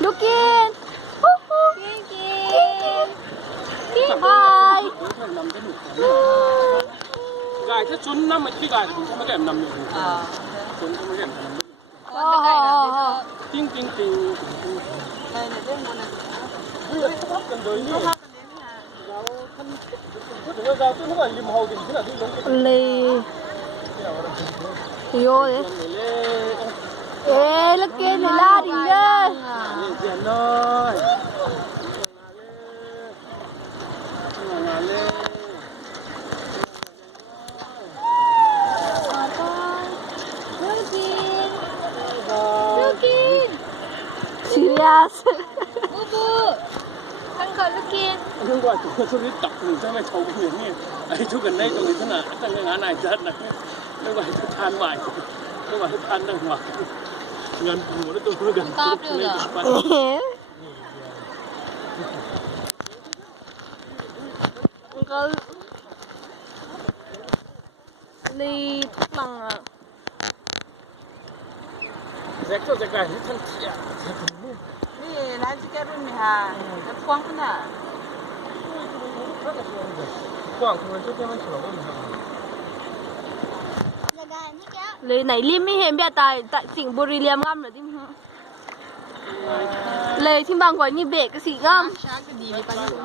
Lukin. Hi. Gài thế chốn năm mà khi gài thì mình không có kèm nằm được. Chốn không có kèm nằm được. Ting ting ting. Đây này bên một này. Bây giờ sắp gần tới nhỉ. Giáo thân. Tôi giáo tôi nó gọi liềm hầu thì thế là đi đúng. Lì. Vô đấy. Ê, Lukin này la đỉnh đó. Tiền ơi. Serious. Bubu. Thằng con Lukin. Nhưng mà tôi biết tập mình sẽ phải thầu cái miếng này. Ấy chú gần đây tôi nghĩ thế nào, thằng cái ngán này rất là. Nó gọi tôi than ngoài. Nó gọi tôi than đằng ngoài. Gần của nó tôi gần. Stop được rồi. Uncle Ly bằng à. Rách cho rách này thân thiện.นี่ร้านชิคกี้พายรุ่นไหมคะจะกว้างขนาด Quảng thường trước kia mới sửa cái Ly này liêm mi hiện bây tại tỉnh Buri liêm ngâm rồi tim. Lê thì bằng quả như bể cái gì ngâm. ช้างก็ดีมีปลาดุก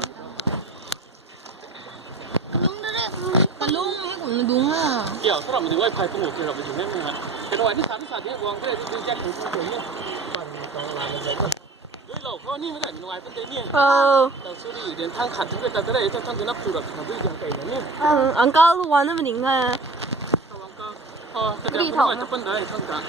ปลาลุงให้ผมดุ้งอ่ะ kiểu sao mình nói phải không một kiểu là mình nói mà cái loại nước sắn thế quang cái này chắc cũng không phải nhá đối lẩu có ní mới cả ngoài bên đấy nhỉ tao suy đi đến thang khẩn chúng cái này thang cái nắp chủ đặc là bây giờ cái này nhỉ Uncle玩那么顶啊。cái này không phải chấp bên đấy thang cả